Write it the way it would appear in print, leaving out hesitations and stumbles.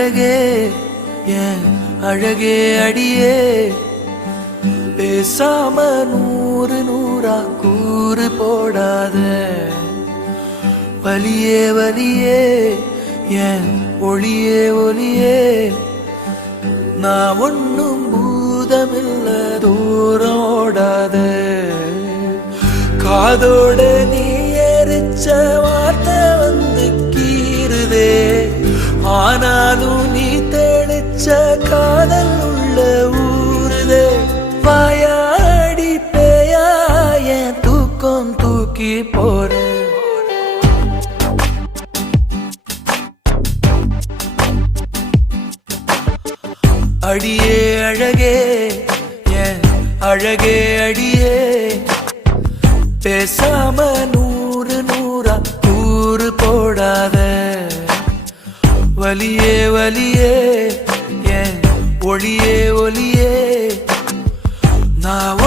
அழகே என் அழகே அடியே பேசாம நூறு நூறா கூறு போடாத வலியே வலியே என் ஒளியே ஒளியே நான் ஒன்னும் பூதமில்ல தூரம் ஓடாத காதோட நீ எரிச்ச வார்த்தை வந்து கீறுதே ஆனாலும் நீ தெளிச்ச காதல் உள்ள ஊறுதே வாயாடி பேயா என் தூக்கம் தூக்கி போற அடியே அழகே என் அழகே அடியே பேசாம நூறு நூறா கூறு போடாத வலியே வலியே என் ஒளியே ஒளியே நான்